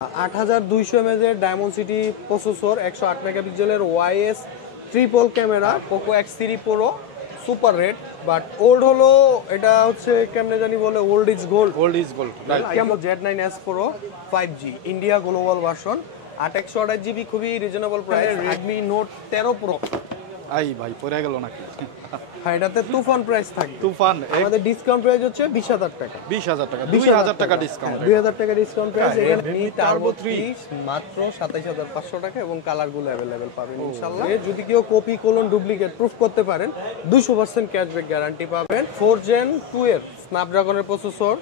8200 mAh diamond city processor 108 মেগাপিক্সেলের ওয়াইএস triple camera Poco X3 pro super red but old হলো এটা হচ্ছে কেমনে জানি বলে ওল্ড ইজ গোল্ড কেমন Z9S Pro 5G India global version 8/128GB খুবই reasonable price Redmi Note 13 Pro I ভাই পড়ে গেল নাকি হ্যাঁ এটাতে তুফান প্রাইস থাকবে তুফান আমাদের ডিসকাউন্ট প্রাইস হচ্ছে 20000 টাকা 20000 টাকা 2000 টাকা ডিসকাউন্ট 2000 টাকা ডিসকাউন্ট প্রাইস এখানে টার্বো 3 মাত্র 27500 টাকা এবং কালারগুলো अवेलेबल পাবেন ইনশাআল্লাহ যদি কেউ কপি কোলন ডুপ্লিকেট প্রুফ করতে পারেন 200% ক্যাশব্যাক গ্যারান্টি পাবেন 4 Gen 2 এর স্ন্যাপড্রাগনের প্রসেসর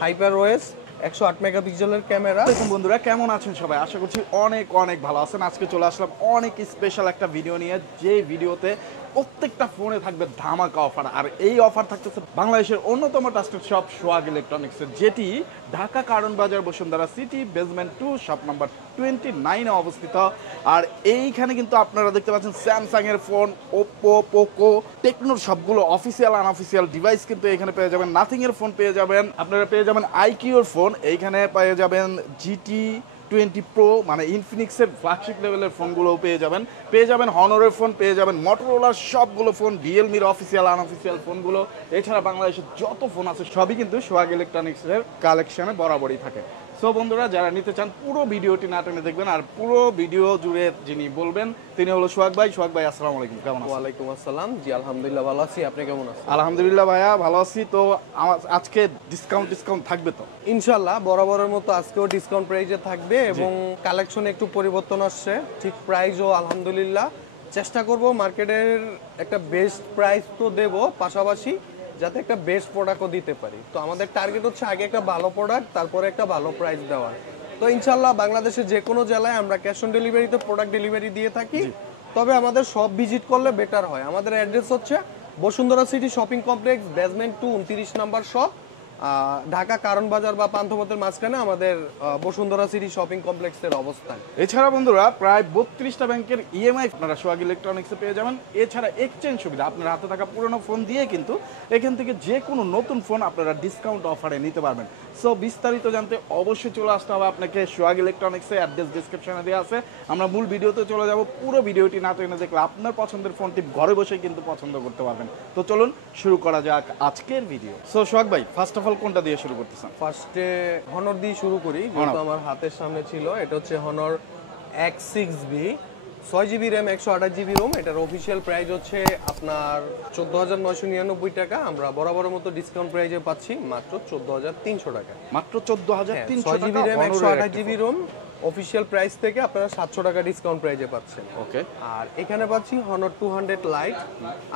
হাইপার ওএস 108 মেগাপিক্সেলের ক্যামেরা। দেখুন বন্ধুরা কেমন আছেন সবাই, আশা করছি অনেক অনেক ভালো আছেন। আজকে চলে আসলাম অনেক স্পেশাল একটা ভিডিও নিয়ে, যে ভিডিওতে প্রত্যেকটা ফোনে থাকবে ধামাকা অফার। আর এই অফার থাকতেছে বাংলাদেশের অন্যতম ট্রাস্টেড শপ সোহাগ ইলেকট্রনিক্সের, যেটি ঢাকা কারণ বাজার Bashundhara city basement 2 shop number 29 অবস্থিত। আর এইখানে কিন্তু আপনারা দেখতে পাচ্ছেন স্যামসাং এর ফোন, ওপ্পো, পোকো, টেকনোর সবগুলো অফিসিয়াল আনঅফিসিয়াল ডিভাইস কিন্তু এখানে পেয়ে যাবেন। নাথিং এর ফোন পেয়ে যাবেন, আপনারা পেয়ে যাবেন আইকিউর ফোন, এইখানে পেয়ে যাবেন GT20 Pro মানে ইনফিনিক্সের ফ্ল্যাগশিপ লেভেলের ফোনগুলোও পেয়ে যাবেন হনরের ফোন পেয়ে যাবেন, মটোরোলার সবগুলো ফোন, রিয়েলমির অফিসিয়াল আনঅফিসিয়াল ফোনগুলো, এছাড়া বাংলাদেশের যত ফোন আছে সবই কিন্তু সোহাগ ইলেকট্রনিক্সের কালেকশনে বরাবরই থাকে। সো বন্ধুরা যারা নিতে চান পুরো ভিডিওটি না টেনে দেখবেন, আর পুরো ভিডিও জুড়ে যিনি বলবেন তিনি হলো সোহাগ ভাই। সোহাগ ভাই আসসালামু আলাইকুম, কেমন আছেন? ওয়ালাইকুম আসসালাম, জি আলহামদুলিল্লাহ ভালো আছি, আপনি কেমন আছেন? আলহামদুলিল্লাহ ভাইয়া ভালো আছি। তো আজকে ডিসকাউন্ট থাকবে তো ইনশাআল্লাহ বরাবরের মতো আজকেও ডিসকাউন্ট প্রাইসে থাকবে এবং কালেকশনে একটু পরিবর্তন আসছে, ঠিক প্রাইসও আলহামদুলিল্লাহ চেষ্টা করব মার্কেটের একটা বেস্ট প্রাইস তো দেব, পাশাপাশি যাতে একটা বেস্ট প্রোডাক্টও দিতে পারি। তো আমাদের টার্গেট হচ্ছে আগে একটা ভালো প্রোডাক্ট, তারপরে একটা ভালো প্রাইস দেওয়ার। তো ইনশাআল্লাহ বাংলাদেশের যে কোনো জেলায় আমরা ক্যাশ অন ডেলিভারিতে প্রোডাক্ট ডেলিভারি দিয়ে থাকি, তবে আমাদের সব ভিজিট করলে বেটার হয়। আমাদের অ্যাড্রেস হচ্ছে Bashundhara city shopping complex basement 2 29 number shop, Dhaka কারণ বাজার বা পান্থপথের মাঝখানে আমাদের বসুন্ধরা সিটি শপিং কমপ্লেক্সের অবস্থান। এছাড়া বন্ধুরা প্রায় 32টা ব্যাংকের ইএমআই আপনারা সোহাগ ইলেকট্রনিক্সে পেয়ে যাবেন। এছাড়া এক্সচেঞ্জ সুবিধা, আপনার হাতে থাকা পুরনো ফোন দিয়ে কিন্তু এখান থেকে যে কোনো নতুন ফোন আপনারা ডিসকাউন্ট অফারে নিতে পারবেন। সো বিস্তারিত জানতে অবশ্যই চলে আসতে হবে আপনাকে সোহাগ ইলেকট্রনিক্সে, অ্যাড্রেস ডিসক্রিপশনে দেওয়া আছে। আমরা মূল ভিডিওতে চলে যাব, পুরো ভিডিওটি না টেনে দেখলে আপনার পছন্দের ফোনটি ঘরে বসেই কিন্তু পছন্দ করতে পারবেন। তো চলুন শুরু করা যাক আজকের ভিডিও। সো সোহাগ ভাই ফার্স্ট অফ অল কোনটা দিয়ে শুরু করতেছেন? ফার্স্টে হনর দিয়ে শুরু করি, যেহেতু আমার হাতের সামনে ছিল। এটা হচ্ছে Honor X6B 6GB RAM 128GB ROM. এটার অফিসিয়াল প্রাইস হচ্ছে আপনার 14999 টাকা। আমরা বরাবরের মতো ডিসকাউন্ট প্রাইসে পাচ্ছি মাত্র 14300 টাকা। মাত্র 14300 টাকা। 6GB RAM 128GB Rome official price থেকে আপনারা 700 টাকা ডিসকাউন্ট প্রাইসে পাচ্ছেন। ওকে। আর এখানে পাচ্ছি Honor 200 lite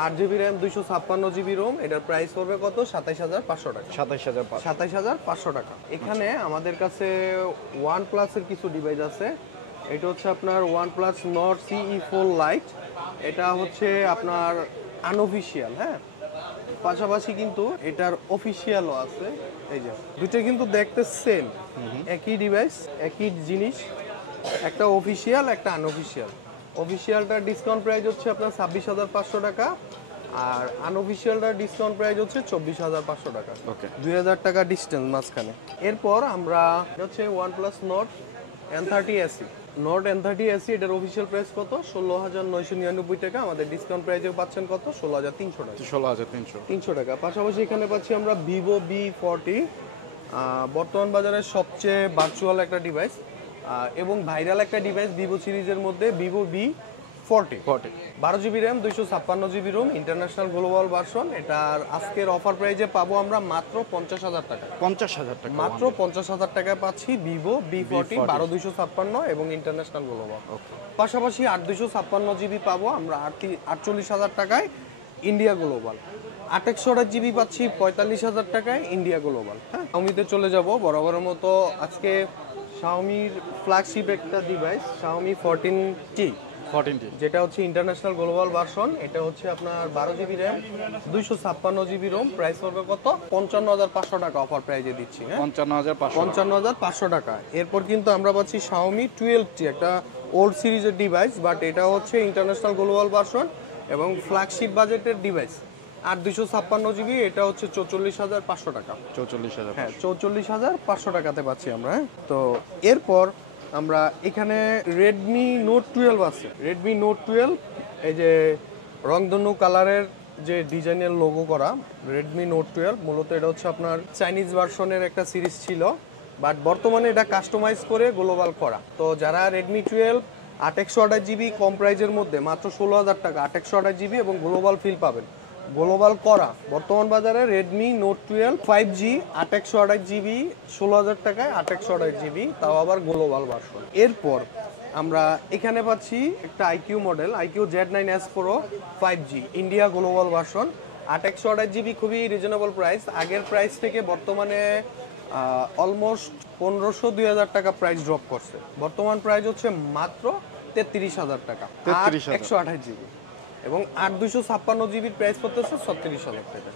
8GB RAM 256GB ROM. এটার প্রাইস পড়বে কত? 27500 টাকা। 27500 টাকা। এখানে আমাদের কাছে OnePlus এর কিছু ডিভাইস আছে। এটা হচ্ছে আপনার OnePlus Nord CE4 লাইট। এটা হচ্ছে আপনার আনঅফিশিয়াল, হ্যাঁ, পাশাপাশি কিন্তু এটার অফিশিয়ালও আছে। এই যে দুটো কিন্তু দেখতে সেম, একই ডিভাইস একই জিনিস, একটা অফিশিয়াল একটা আনঅফিশিয়াল। অফিশিয়ালটার ডিসকাউন্ট প্রাইস হচ্ছে আপনার 26500 টাকা, আর আনঅফিশিয়ালটার ডিসকাউন্ট প্রাইস হচ্ছে 24500 টাকা। ওকে, 2000 টাকা ডিসটেন্স মাঝখানে। এরপর আমরা হচ্ছে OnePlus Nord N30 SE। Nord N30 SE এটার অফিশিয়াল প্রাইস কত? 16999 টাকা। আমাদের ডিসকাউন্ট প্রাইসে পাচ্ছেন কত? 16300 টাকা। 16300 টাকা। পাশাপাশি এখানে পাচ্ছি আমরা Vivo V40, বর্তমান বাজারের সবচেয়ে ভার্চুয়াল একটা ডিভাইস এবং ভাইরাল একটা ডিভাইস ভিভো সিরিজের মধ্যে Vivo V40 12GB RAM 256GB ROM international global version. এটার আজকের অফার প্রাইসে পাবো আমরা মাত্র 50000 টাকা। 50000 টাকা, মাত্র 50000 টাকায় পাচ্ছি Vivo V40 12256 এবং ইন্টারন্যাশনাল গ্লোবাল। পাশাপাশি 8256GB পাবো আমরা 48000 টাকায় ইন্ডিয়া গ্লোবাল। 8/128GB পাচ্ছি 45000 টাকায় ইন্ডিয়া গ্লোবাল। হ্যাঁ, Xiaomi-তে চলে যাব বরাবরের মতো। আজকে Xiaomi-র ফ্ল্যাগশিপ একটা ডিভাইস Xiaomi 14T, যেটা হচ্ছে ইন্টারন্যাশনাল গ্লোবাল ভার্সন। এটা হচ্ছে আপনার 12GB RAM 256GB ROM. Price পড়বে কত? 55500 টাকা অফার প্রাইসে দিচ্ছি। হ্যাঁ, 55500 টাকা। এরপর কিন্তু আমরা পাচ্ছি Xiaomi 12T, একটা ওল্ড সিরিজের ডিভাইস, বাট এটা হচ্ছে ইন্টারন্যাশনাল গ্লোবাল ভার্সন এবং ফ্ল্যাগশিপ বাজেটের ডিভাইস। 8256GB, এটা হচ্ছে 44500 টাকা। 44000, হ্যাঁ, 44500 টাকাতে পাচ্ছি আমরা। তো এরপর আমরা এখানে রেডমি নোট 12 আছে। রেডমি নোট 12 এই যে রংধনু কালারের যে ডিজাইনের লোগো করা রেডমি নোট 12, মূলত এটা হচ্ছে আপনার চাইনিজ ভার্সনের একটা সিরিজ ছিল, বাট বর্তমানে এটা কাস্টমাইজ করে গ্লোবাল করা। তো যারা রেডমি 12 828GB কম প্রাইজের মধ্যে মাত্র 16,000 টাকা 828GB এবং গ্লোবাল ফিল পাবেন, গ্লোবাল করা বর্তমান বাজারে রেডমি নোট 12 5G 828GB 16,000 টাকায় 828GB, তাও আবার গ্লোবাল ভার্সন। এরপর আমরা এখানে পাচ্ছি একটা iQOO model, iQOO Z9S Pro 5G India global version 828GB, খুবই রিজনেবল প্রাইস। আগের প্রাইস থেকে বর্তমানে অলমোস্ট 1500-2000 টাকা প্রাইস ড্রপ করছে। বর্তমান প্রাইস হচ্ছে মাত্র 33,000 টাকা 128GB, এবং 8256GB প্রাইস করতেছে 36,000 টাকা,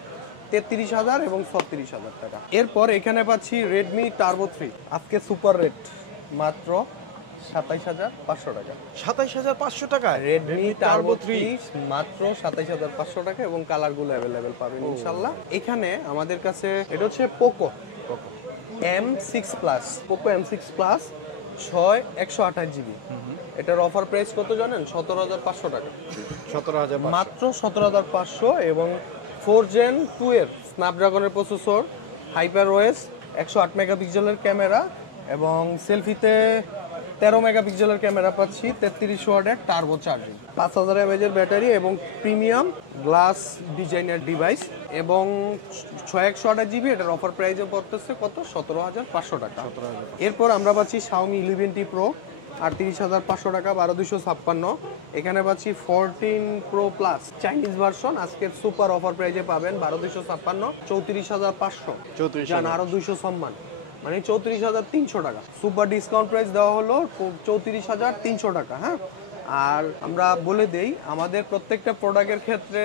33,000 এবং 36,000 টাকা। এরপর এখানে পাচ্ছি রেডমি টার্বো 3, আজকে সুপার রেট মাত্র 27,500 টাকা। 27,500 টাকা রেডমি টার্বো 3 মাত্র 27,500 টাকা, এবং কালারগুলো অ্যাভেলেবেল পাবেন ইনশাআল্লাহ। এখানে আমাদের কাছে এটা হচ্ছে Poco M6 plus, Poco M6 plus 6 128GB। এটার অফার প্রাইস কত জানেন? 17,500 টাকা, 17,000 মাত্র 17,500, এবং 4 Gen 2 এর স্ন্যাপড্রাগনের প্রসেসর, হাইপার ওএস, 108 মেগাপিক্সেলের ক্যামেরা, এবং সেলফিতে 13 মেগাপিক্সেলের ক্যামেরা পাচ্ছি, 33 ওয়াটের টার্বো চার্জিং, 5000 mAh এর ব্যাটারি, এবং প্রিমিয়াম গ্লাস ডিজাইনের ডিভাইস, এবং 6128GB। এটার অফার প্রাইসে পড়তেছে কত? 17,500 টাকা। এরপর আমরা পাচ্ছি Xiaomi 11T Pro 38,500 টাকা 12,256। এখানে পাচ্ছি 14 Pro Plus চাইনিজ ভার্সন, আজকের সুপার অফার প্রাইসে পাবেন 12,256, 34,500, জান আরো 200 সম্মান, মানে 34,300 টাকা। সুপার ডিসকাউন্ট প্রাইস দেওয়া হলো 34,300 টাকা। হ্যাঁ, আর আমরা বলে দেই আমাদের প্রত্যেকটা প্রোডাক্টের ক্ষেত্রে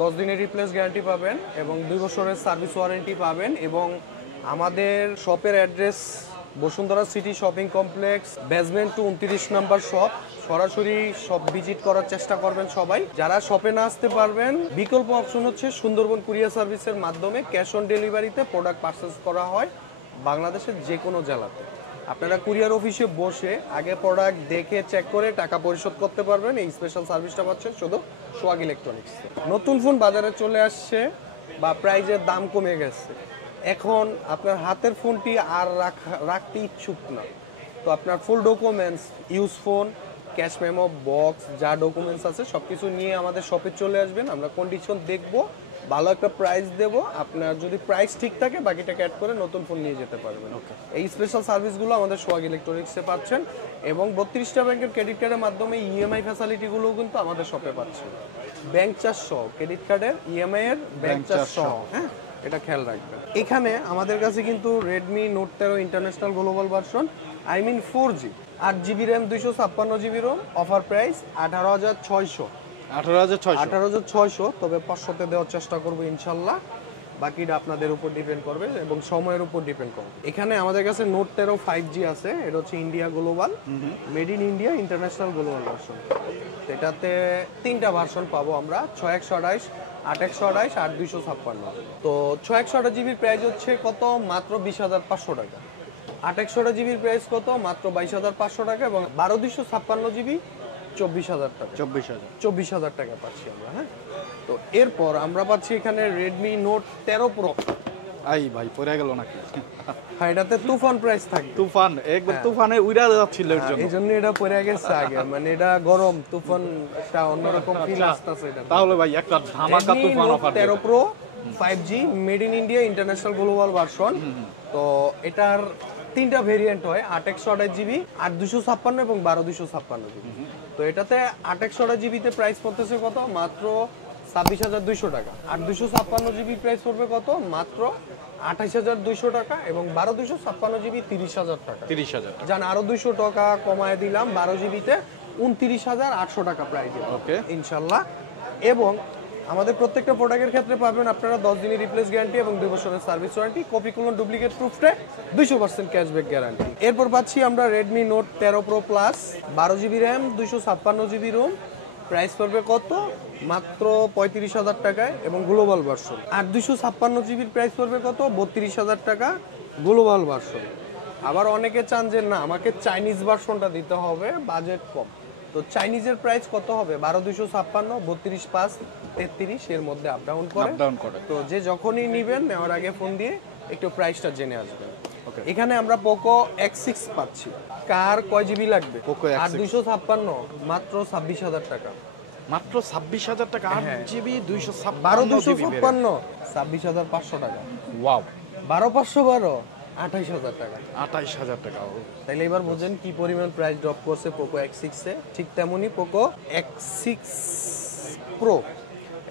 10 দিনের রিপ্লেস গ্যারান্টি পাবেন, এবং 2 বছরের সার্ভিস ওয়ারেন্টি পাবেন, এবং আমাদের শপের address Bashundhara city shopping complex, basement two 29 number shop. সরাসরি শপ ভিজিট করার চেষ্টা করবেন সবাই। যারা শপে না আসতে পারবেন, বিকল্প অপশন হচ্ছে সুন্দরবন কুরিয়ার সার্ভিসের মাধ্যমে ক্যাশ অন ডেলিভারিতে প্রোডাক্ট পারচেজ করা হয় বাংলাদেশের যে কোনো জেলাতে। আপনারা কুরিয়ার অফিসে বসে আগে প্রোডাক্ট দেখে চেক করে টাকা পরিশোধ করতে পারবেন। এই স্পেশাল সার্ভিসটা পাচ্ছেন শুধু সোহাগ ইলেকট্রনিক্স। নতুন ফোন বাজারে চলে আসছে বা প্রাইজের দাম কমে গেছে, এখন আপনার হাতের ফোনটি আর রাখতে ইচ্ছুক না, তো আপনার full documents, use phone, cash memo, box, যা ডকুমেন্টস আছে সব কিছু নিয়ে আমাদের শপে চলে আসবেন। আমরা কন্ডিশন দেখব, ভালো একটা প্রাইস দেব, আপনার যদি প্রাইস ঠিক থাকে বাকিটাকে অ্যাড করে নতুন ফোন নিয়ে যেতে পারবেন। এই স্পেশাল সার্ভিসগুলো আমাদের সোহাগ ইলেকট্রনিক্সে পাচ্ছেন, এবং 32টা ব্যাংকের ক্রেডিট কার্ডের মাধ্যমে ইএমআই ফ্যাসিলিটিগুলোও কিন্তু আমাদের শপে পাচ্ছেন। ব্যাংক চার্জ সহ, ক্রেডিট কার্ডের ইএমআই এর ব্যাংক চার্জ সহ, হ্যাঁ, এটা খেয়াল রাখবেন। এখানে আমাদের কাছে কিন্তু Redmi note 13 international global version, I mean 4G 8GB RAM 256GB ROM, offer price 18,600, 18,600, তবে 500-তে দেওয়ার চেষ্টা করবো ইনশাল্লাহ। বাকিটা আপনাদের উপর ডিপেন্ড করবে এবং সময়ের উপর ডিপেন্ড করবে। এখানে আমাদের কাছে নোট 13 5G আছে, এটা হচ্ছে India global, made in India international global version. এটাতে 3টা ভার্সন পাবো আমরা, 6/128, 8/128, 8/256। তো 6/128GB প্রাইস হচ্ছে কত? মাত্র 20,500 টাকা। 8/128GB প্রাইস কত? মাত্র 22,500 টাকা, এবং 12/256GB 24,000 টাকা, 24,000 টাকা পাচ্ছি আমরা। হ্যাঁ, তো এরপর আমরা পাচ্ছি এখানে রেডমি নোট 13 প্রো। আই ভাই পড়ে গেল নাকি? হ্যাঁ, এটাতে তুফান প্রাইস থাকে, তুফান একবার তুফানে উড়া যাচ্ছিল এর জন্য, এই জন্য এটা পড়ে গেছে আগে, মানে এটা গরম তুফান, একটা অন্যরকম ফিল আসতেছে এটা। তাহলে ভাই একটা ধামাকা তুফান offer 13 pro 5G made in India international global version. তো এটার 3টা ভেরিয়েন্ট হয়, 8/128GB, 8/256 এবং 12/256GB। তো এটাতে 8/128GB তে প্রাইস পড়তেছে কত? মাত্র 26,200 টাকা। 8/256GB প্রাইস পড়বে কত? মাত্র 28,200 টাকা, এবং 12/256GB 30,000 টাকা। 30,000 জান আরো 200 টাকা কমায় দিলাম, 12GBতে 29,800 টাকা প্রাইস, ওকে ইনশাল্লাহ। এবং আমাদের প্রত্যেকটা প্রোডাক্টের ক্ষেত্রে পাবেন আপনারা 10 দিনের রিপ্লেস গ্যারান্টি এবং 2 বছরের service warranty, copy colon duplicate প্রুফে 200% ক্যাশব্যাক গ্যারান্টি। এরপর পাচ্ছি আমরা Redmi note 13 pro plus, 12GB RAM 256GB ROM, price পড়বে কত? মাত্র 35,000 টাকায়, এবং গ্লোবাল ভার্সন। 8/256GB প্রাইস পড়বে কত? 32,000 টাকা, গ্লোবাল ভার্সন। আবার অনেকে চান যে না আমাকে চাইনিজ ভার্সনটা দিতে হবে, বাজেট কম। তো চাইনিজের প্রাইস কত হবে? 12,256, 32,5, 33 এর মধ্যে আপ ডাউন করে। তো যে যখনই নেবেন নেওয়ার আগে ফোন দিয়ে একটু প্রাইসটা জেনে আসবেন। ওকে, এখানে আমরা পোকো X6 পাচ্ছি। কার কয় জিবি লাগবে? Poco X6 8,256 মাত্র 26,000 টাকা। মাত্র 26,000 টাকা, 8GB 256 12,256 26,500 টাকা। ওয়াও, 12,512 28,000 টাকা। 28,000 টাকা। তাইলে এবার বুঝেন কি পরিমাণ প্রাইস ড্রপ করছে পোকো X6 এ। ঠিক তেমনি পোকো X6 প্রো,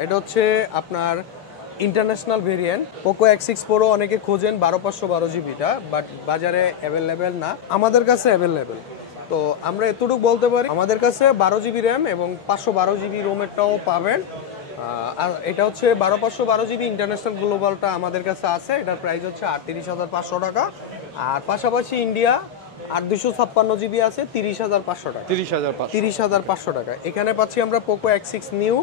এটা হচ্ছে আপনার international variant. Poco X6 pro অনেকে খোঁজেন 12,512 জিবিটা, বাট বাজারে অ্যাভেলেবেল না, আমাদের কাছে অ্যাভেলেবেল। তো আমরা এতটুকু বলতে পারি আমাদের কাছে 12 জিবি র্যাম এবং 512 জিবি রোমেরটাও পাবেন। আর এটা হচ্ছে 12,512 জিবি ইন্টারন্যাশনাল গ্লোবালটা আমাদের কাছে আছে, এটার প্রাইস হচ্ছে 38,500 টাকা। আর পাশাপাশি ইন্ডিয়া 8,256 জিবি আছে 30,500 টাকা। 30,500 টাকা। এখানে পাচ্ছি আমরা পোকো X6 নিউ,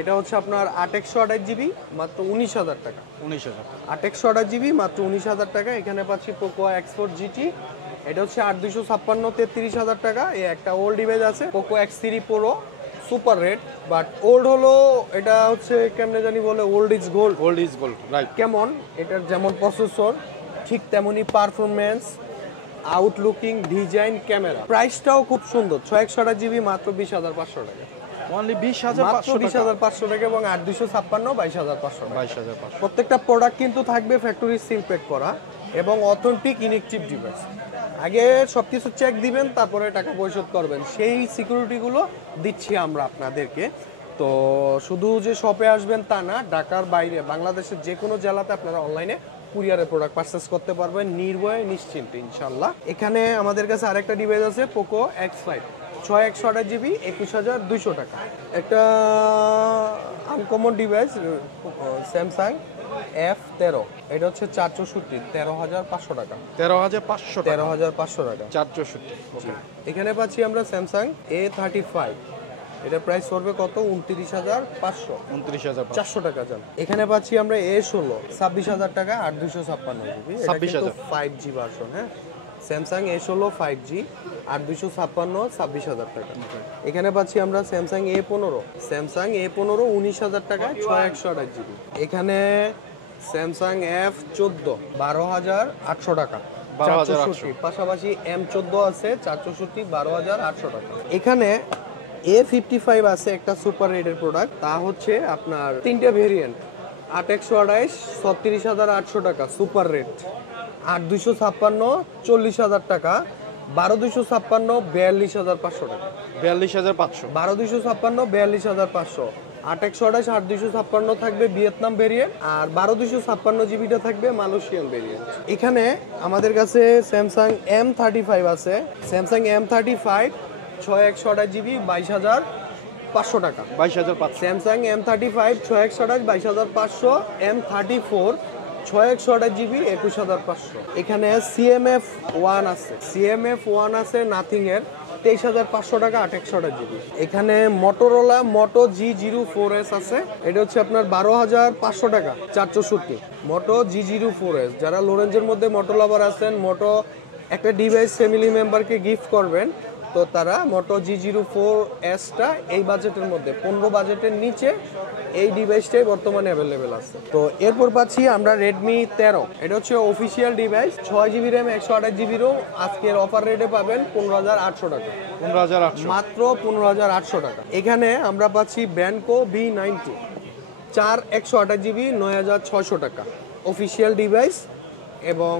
এটা হচ্ছে আপনার 8/128 জিবি মাত্র 19,000 টাকা। 19,000 8/128 জিবি মাত্র 19,000 টাকা। এখানে পাচ্ছি পোকো X4 GT, এটা হচ্ছে 8,256 33,000 টাকা। এই একটা ওল্ড ডিভাইস আছে Poco X3 pro, super red, but old হলো, এটা হচ্ছে কেমনে জানি বলে old is gold. Old is gold, right. কেমন এটার যেমন প্রসেসর ঠিক তেমনি পারফরমেন্স, আউটলুকিং, ডিজাইন, ক্যামেরা। প্রাইসটাও খুব সুন্দর, 6/128 জিবি মাত্র 20,500 টাকা। অনলি মাত্র 20,500 টাকা। 20,500 টাকা এবং 8,256 22,500 টাকা। 22,500। প্রত্যেকটা প্রোডাক্ট কিন্তু থাকবে ফ্যাক্টরি সিল প্যাক করা এবং অথেন্টিক ইনেকটিভ ডিভাইস। আগে সবকিছু চেক দিবেন, তারপরে টাকা পরিশোধ করবেন, সেই সিকিউরিটিগুলো দিচ্ছি আমরা আপনাদেরকে। তো শুধু যে শপে আসবেন তা না, ঢাকার বাইরে বাংলাদেশের যে কোনো জেলাতে আপনারা অনলাইনে কুরিয়ারে প্রোডাক্ট পারচেস করতে পারবেন নির্ভয়ে নিশ্চিন্তে ইনশাল্লাহ। এখানে আমাদের কাছে আরেকটা ডিভাইস আছে পোকো X5, 6/128 জিবি 21,200 টাকা। একটা আনকমন ডিভাইস স্যামসাং F13, এটা হচ্ছে 464, 13,500 টাকা। 13,500 টাকা। 13,500 টাকা। 464। ওকে, এখানে পাচ্ছি আমরা স্যামসাং A35, এটা প্রাইস পড়বে কত? 29,500, 29,500 টাকা যান। এখানে পাচ্ছি আমরা A16, 26,000 টাকা, 8,256 জিবি, 26,000 5G ভার্সন। হ্যাঁ, স্যামসাং A16 5G 8,256 26,000 টাকা। এখানে পাচ্ছি আমরা স্যামসাং A15, 19,000 টাকায় 6/128 জিবি। এখানে স্যামসাং F14 12,800 টাকা, 464। পাশাপাশি M14 আছে 464, 12,800 টাকা। এখানে A55 আছে একটা সুপার রেডের প্রোডাক্ট, তা হচ্ছে আপনার তিনটা ভেরিয়েন্ট, 8/128 36,800 টাকা সুপার রেড, 8,256 40,000 টাকা, 12,256 42,500 টাকা। 42,500। 12,256 42,500। 8/128 8,256 থাকবে ভিয়েতনাম ভেরিয়েন্ট, আর 12,256 জিবিটা থাকবে মালয়েশিয়ান ভেরিয়েন্ট। এখানে আমাদের কাছে স্যামসাং M35 আছে, স্যামসাং M35 6/128 জিবি 22,500 টাকা। 22,500। Samsung M35 6/128 22,500, M34 6/128 GB 21,500। এখানে CMF1 আছে, CMF1 আছে নাথিং এর 23,500 টাকা, 8/128 জিবি। এখানে মোটোরোলা মোটো G04s আছে, এটা হচ্ছে আপনার 12,500 টাকা, 464। মোটো G04s, যারা লোরেঞ্জের মধ্যে মোটো লাভার আছেন, মোটো একটা ডিভাইস ফ্যামিলি মেম্বারকে গিফট করবেন, তো তারা মোটো G04sটা এই বাজেটের মধ্যে 15 বাজেটের নিচে এই ডিভাইসটাই বর্তমানে অ্যাভেলেবেল আছে। তো এরপর পাচ্ছি আমরা রেডমি 13, এটা হচ্ছে official device, 6 GB RAM 128 GB ROM. আজকের অফার রেটে পাবেন 15,800 টাকা, 15,800। মাত্র 15,800 টাকা। এখানে আমরা পাচ্ছি ব্যানকো B90 4/128 জিবি 9,600 টাকা, অফিসিয়াল ডিভাইস এবং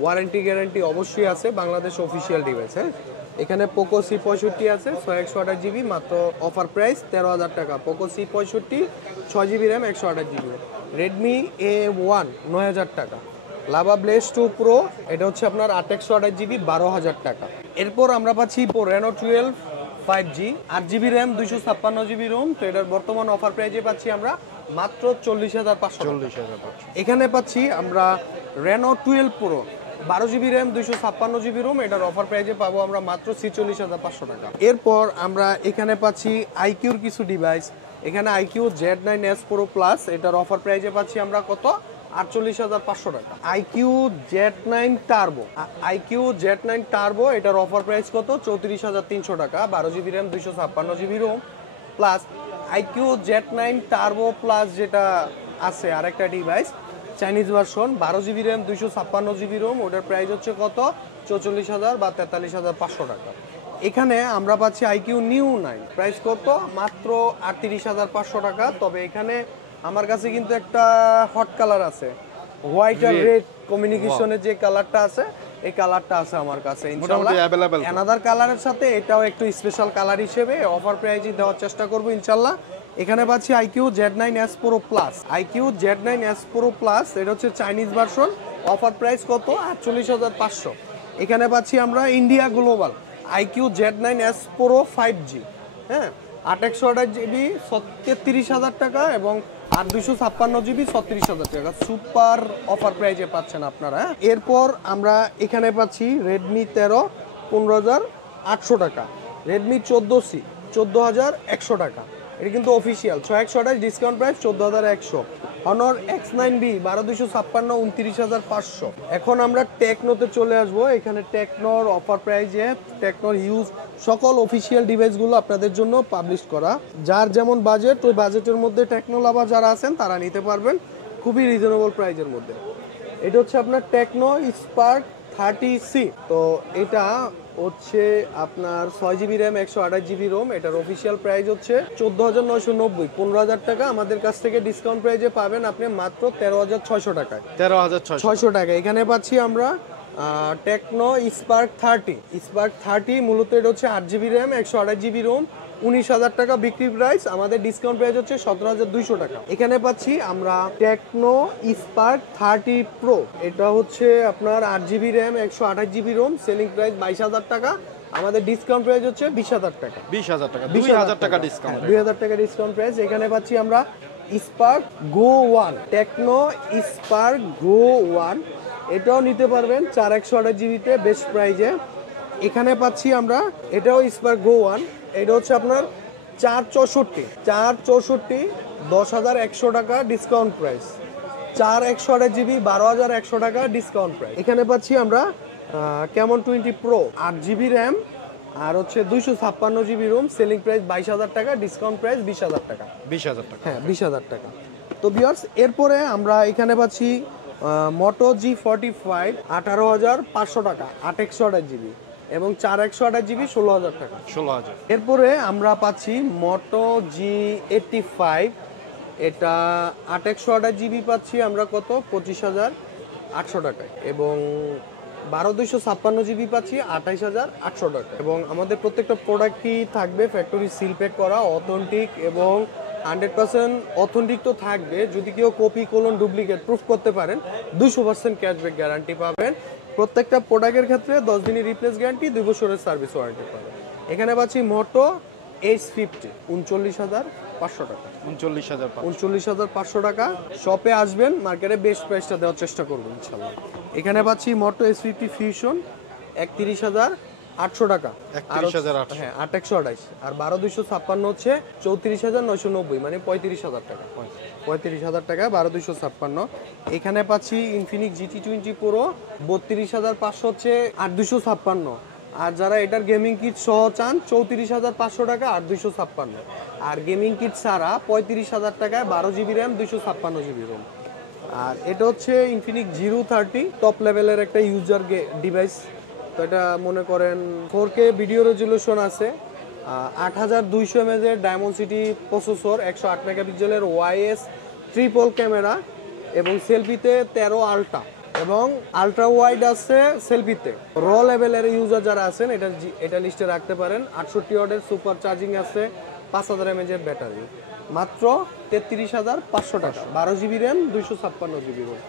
ওয়ারেন্টি গ্যারান্টি অবশ্যই আছে, বাংলাদেশ অফিসিয়াল ডিভাইস। হ্যাঁ, এখানে পোকো C65 আছে 6/128 জিবি, মাত্র অফার প্রাইস 13,000 টাকা। Poco C65 6 GB RAM 128 GB. Redmi A1 9,000 টাকা। লাভা ব্লেজ 2 প্রো, এটা হচ্ছে আপনার 8/128 জিবি 12,000 টাকা। এরপর আমরা পাচ্ছি Reno 12 5G 8 GB RAM 256 GB ROM, তো এটার বর্তমান অফার প্রাইজে পাচ্ছি আমরা মাত্র 40,500। 40,500। এখানে পাচ্ছি আমরা Reno 12 pro 12 GB RAM 256 GB ROM, এটার অফার প্রাইজে পাবো আমরা মাত্র 46,500 টাকা। এরপর আমরা এখানে পাচ্ছি আইকিউর কিছু ডিভাইস, এখানে আইকিউ Z9s Pro Plus, এটার অফার প্রাইজে পাচ্ছি আমরা কত? 48,500 টাকা। IQOO Z9 turbo, iQOO Z9 turbo এটার অফার প্রাইস কত? 34,300 টাকা, 12GB RAM, 256GB ROM plus iQOO Z9 turbo plus যেটা আছে আরেকটা device Chinese version, 12GB RAM, 256GB ROM, ওটার প্রাইস হচ্ছে কত? 44,000 বা 43,500 টাকা। এখানে আমরা পাচ্ছি আইকিউ নিউ 9, প্রাইস কত? মাত্র 38,500 টাকা। তবে এখানে আমার কাছে কিন্তু একটা হট কালার আছে, হোয়াইট আর রেড কমিউনিকেশনের যে কালারটা আছে, এই কালারটা আছে আমার কাছে ইনশাআল্লাহ। অ্যানাদার কালারের সাথে এটাও একটু স্পেশাল কালার হিসেবে অফার প্রাইজে দেওয়ার চেষ্টা করব ইনশাআল্লাহ। এখানে পাচ্ছি iQOO Z9S Pro Plus, iQOO Z9S Pro Plus, এটা হচ্ছে চাইনিজ ভার্সন, অফার প্রাইস কত? 48,500। এখানে পাচ্ছি আমরা India global IQ Z9S Pro 5G, হ্যাঁ, 828GB 33,000 টাকা এবং 256GB 36,000 টাকা, সুপার অফার প্রাইজে পাচ্ছেন আপনারা। এরপর আমরা এখানে পাচ্ছি রেডমি 13 15,800 টাকা, রেডমি 14C 14,100 টাকা, এটা কিন্তু official, 6128 discount price 14,100। Honor X9B 12,256 29,500। এখন আমরা টেকনোতে চলে আসব। এখানে টেকনোর অফার প্রাইজে টেকনোর ইউজ সকল অফিসিয়াল ডিভাইসগুলো আপনাদের জন্য পাবলিশ করা, যার যেমন বাজেট ওই বাজেটের মধ্যে টেকনো লাভার যারা আছেন তারা নিতে পারবেন খুবই রিজনেবল প্রাইজের মধ্যে। এটা হচ্ছে আপনার টেকনো স্পার্ক 30C, তো এটা হচ্ছে আপনার 6GB র্যাম 128GB রোম, এটার অফিসিয়াল প্রাইস হচ্ছে 14,990, 15,000 টাকা। আমাদের কাছ থেকে ডিসকাউন্ট প্রাইজে পাবেন আপনি মাত্র 13,600 টাকায়, 13,600 টাকা। এখানে পাচ্ছি আমরা টেকনো স্পার্ক 30 মূলত এটা হচ্ছে 8GB র্যাম 128GB রোম, 19,000 টাকা বিক্রি প্রাইস, আমাদের ডিসকাউন্ট প্রাইস হচ্ছে 17,200 টাকা। এখানে পাচ্ছি আমরা টেকনো স্পার্ক 30 প্রো, এটা হচ্ছে আপনার 8GB RAM 128GB Rome, selling price 22,000 টাকা, আমাদের ডিসকাউন্ট প্রাইস হচ্ছে 20,000 টাকা, 20,000 টাকা ডিসকাউন্ট, 2,000 টাকা ডিসকাউন্ট প্রাইস। এখানে পাচ্ছি আমরা স্পার্ক গো 1, টেকনো স্পার্ক গো 1, এটাও নিতে পারবেন 4128GBতে বেস্ট প্রাইজে। এখানে পাচ্ছি আমরা এটাও স্পার্ক গো 1, এটা হচ্ছে আপনার 464 10,100 টাকা ডিসকাউন্ট প্রাইস, 4128GB 12,100 টাকা ডিসকাউন্ট প্রাইস। এখানে পাচ্ছি আমরা ক্যামন 20 প্রো 8GB র্যাম আর হচ্ছে 256GB রোম, সেলিং প্রাইস 22,000 টাকা, ডিসকাউন্ট প্রাইস 20,000 টাকা, 20,000 টাকা, হ্যাঁ 20,000 টাকা। তো ভিউয়ার্স এরপরে আমরা এখানে পাচ্ছি মোটো G45 18,500 টাকা, 828GB এবং 4128GB 16,000 টাকা, 16,000। এরপরে আমরা পাচ্ছি মোটো G85, এটা 828GB পাচ্ছি আমরা কত? 25,800 টাকায় এবং 12,256GB পাচ্ছি 28,800 টাকা। এবং আমাদের প্রত্যেকটা প্রোডাক্টই থাকবে ফ্যাক্টরি সিল প্যাক করা, অথেন্টিক এবং 100% অথেন্টিক তো থাকবে। যদি কেউ কপি কোলন ডুপ্লিকেট প্রুফ করতে পারেন 200% ক্যাশব্যাক গ্যারান্টি পাবেন। প্রত্যেকটা প্রোডাক্টের ক্ষেত্রে 10 দিনের রিপ্লেস গ্যারান্টি, 2 বছরের সার্ভিস ওয়ারেন্টি পাবেন। এখানে পাচ্ছি মোটো H50 39,500 টাকা, 39,500 টাকা। শপে আসবেন, মার্কেটে বেস্ট প্রাইসটা দেওয়ার চেষ্টা করবেন ইনশাআল্লাহ। এখানে পাচ্ছি মোটো H50 ফিউশন 31,800 টাকা, 31,800, হ্যাঁ 828, আর 12,256 হচ্ছে 34,990, মানে 35,000 টাকা, 35,000 টাকা 12,256। এখানে পাচ্ছি ইনফিনিক্স GT20 Pro 32,500 হচ্ছে 8,256, আর যারা এটার গেমিং কিট সহ চান 34,500 টাকা 8,256, আর গেমিং কিট ছাড়া 35,000 টাকায় 12GB র্যাম 256GB রোম। আর এটা হচ্ছে ইনফিনিক্স Zero 30, টপ লেভেলের একটা ইউজার ডিভাইস। তো এটা মনে করেন 4K ভিডিও রেজুলেশন আছে, 8200 mAh এর ডায়মন্ড সিটি প্রসেসর, 108 মেগাপিক্সেলের ওয়াইএস ট্রিপল ক্যামেরা এবং সেলফিতে 13 আলট্রা এবং আলট্রা ওয়াইড আছে সেলফিতে। র লেভেলের ইউজার যারা আছেন এটা লিস্টে রাখতে পারেন। 68 ওয়াটের সুপার চার্জিং আছে, 5000 mAh এর ব্যাটারি, মাত্র 33,500 টাকা, 12GB র্যাম 256GB রোম।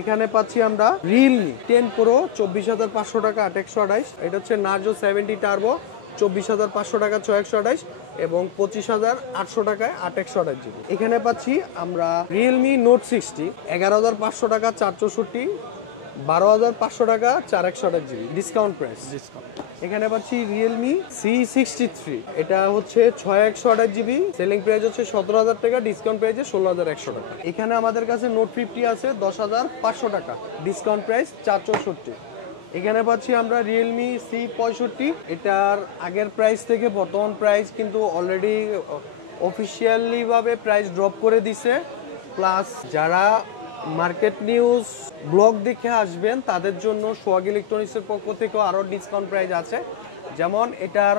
এখানে পাচ্ছি আমরা রিয়েলমি 10 Pro 24,500 টাকা 828, এটা হচ্ছে নার্জো 70 টার্বো 24,500 টাকা 628 এবং 25,800 টাকায় 828GB। এখানে পাচ্ছি আমরা রিয়েলমি নোট 60 11,500 টাকা 464, 12,500 টাকা 428GB ডিসকাউন্ট প্রাইস, ডিসকাউন্ট। এখানে পাচ্ছি রিয়েলমি C63, এটা হচ্ছে 6128GB, সেলিং প্রাইস হচ্ছে 17,000 টাকা, ডিসকাউন্ট প্রাইসে 16,100 টাকা। এখানে আমাদের কাছে নোট 50 আছে 10,500 টাকা, ডিসকাউন্ট প্রাইস 464। এখানে পাচ্ছি আমরা রিয়েলমি C65, এটার আগের প্রাইস থেকে বর্তমান প্রাইস কিন্তু অলরেডি অফিসিয়ালি ভাবে প্রাইস ড্রপ করে দিছে। প্লাস যারা মার্কেট নিউজ ব্লগ দেখে আসবেন তাদের জন্য সোহাগ ইলেকট্রনিক্সের পক্ষ থেকেও আরও ডিসকাউন্ট প্রাইস আছে। যেমন এটার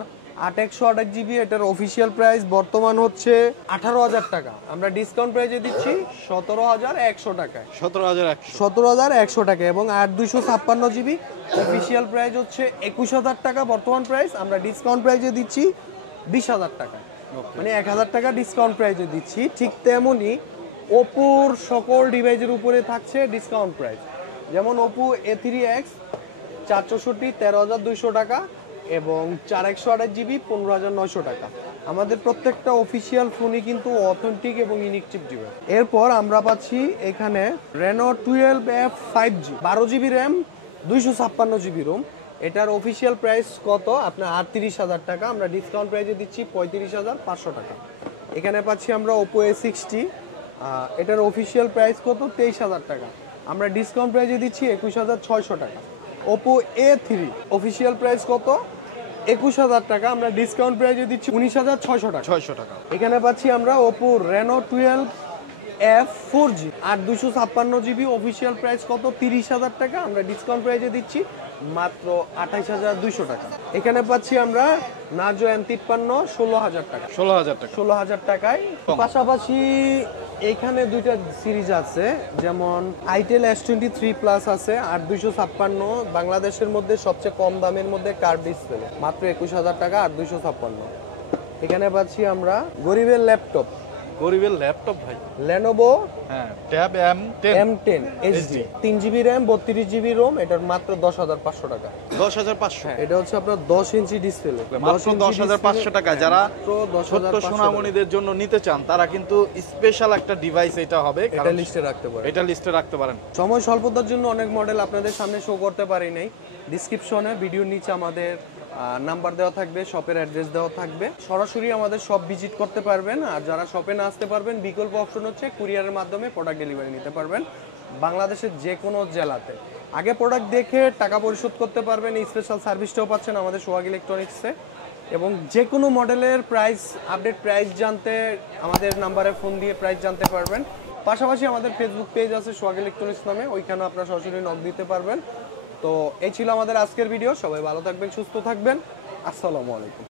8128GB, এটার অফিসিয়াল প্রাইস বর্তমান হচ্ছে 18,000 টাকা, আমরা ডিসকাউন্ট প্রাইসে দিচ্ছি 17,100 টাকায়, 17,100 টাকা। এবং 8256GB অফিসিয়াল প্রাইস হচ্ছে 21,000 টাকা বর্তমান প্রাইস, আমরা ডিসকাউন্ট প্রাইসে দিচ্ছি 20,000 টাকা, মানে 1,000 টাকা ডিসকাউন্ট প্রাইসে দিচ্ছি। ঠিক তেমনই ওপোর সকল ডিভাইসের উপরে থাকছে ডিসকাউন্ট প্রাইস। যেমন ওপো A3X 464 13,200 টাকা এবং 4128GB 15,900 টাকা। আমাদের প্রত্যেকটা অফিসিয়াল ফোনই কিন্তু অথেন্টিক এবং ইউনিক চিপ ডিভাইস। এরপর আমরা পাচ্ছি এখানে Reno 12F 5G 12GB RAM 256GB ROM, এটার অফিসিয়াল প্রাইস কত আপনার 38,000 টাকা, আমরা ডিসকাউন্ট প্রাইসে দিচ্ছি 35,500 টাকা। এখানে পাচ্ছি আমরা ওপো A60, এটার অফিসিয়াল প্রাইস কত 23,000 টাকা, আমরা ডিসকাউন্ট প্রাইসে দিচ্ছি 21,600 টাকা। ওপো A3 অফিসিয়াল প্রাইস কত 21,000 টাকা, আমরা ডিসকাউন্ট প্রাইসে দিচ্ছি 19,600 টাকা। এখানে পাচ্ছি আমরা Oppo Reno 12F 4G 8 256GB official price কত 30,000 টাকা, আমরা ডিসকাউন্ট প্রাইসে দিচ্ছি মাত্র 28,200 টাকা। এখানে পাচ্ছি আমরা নার্জো N53 16,000 টাকা, 16,000 টাকায়। পাশাপাশি এখানে দুইটা সিরিজ আছে, যেমন আইটেল S23 প্লাস আছে 8 256, বাংলাদেশের মধ্যে সবচেয়ে কম দামের মধ্যে কার্ভ ডিসপ্লে, মাত্র 21,000 টাকা 8 256। এখানে পাচ্ছি আমরা গরিবের ল্যাপটপ ভাই, Lenovo tab M10 HD 3GB RAM 32GB ROM, এটার মাত্র 10,500 টাকা। 10,500, এটা হচ্ছে আপনার 10 ইঞ্চি ডিসপ্লে, মাত্র 10,500 টাকা। যারা ছোট্ট সোনামণিদের জন্য নিতে চান তারা কিন্তু স্পেশাল একটা ডিভাইস এটা হবে, এটা লিস্টে রাখতে পারেন। সময় স্বল্পতার জন্য অনেক মডেল আপনাদের সামনে শো করতে পারি নাই। ডিসক্রিপশনে ভিডিওর নিচে আমাদের নাম্বার দেওয়া থাকবে, শপের অ্যাড্রেস দেওয়া থাকবে, সরাসরি আমাদের শপ ভিজিট করতে পারবেন। আর যারা শপে না আসতে পারবেন, বিকল্প অপশন হচ্ছে কুরিয়ারের মাধ্যমে প্রোডাক্ট ডেলিভারি নিতে পারবেন বাংলাদেশের যে কোনো জেলাতে। আগে প্রোডাক্ট দেখে টাকা পরিশোধ করতে পারবেন, এই স্পেশাল সার্ভিসটাও পাচ্ছেন আমাদের সোহাগ ইলেকট্রনিক্সে। এবং যে কোনো মডেলের প্রাইস আপডেট, প্রাইস জানতে আমাদের নাম্বারে ফোন দিয়ে প্রাইস জানতে পারবেন। পাশাপাশি আমাদের ফেসবুক পেজ আছে সোহাগ ইলেকট্রনিক্স নামে, ওইখানে আপনারা সরাসরি নক দিতে পারবেন। তো এই ছিল আমাদের আজকের ভিডিও, সবাই ভালো থাকবেন, সুস্থ থাকবেন, আসসালামু আলাইকুম।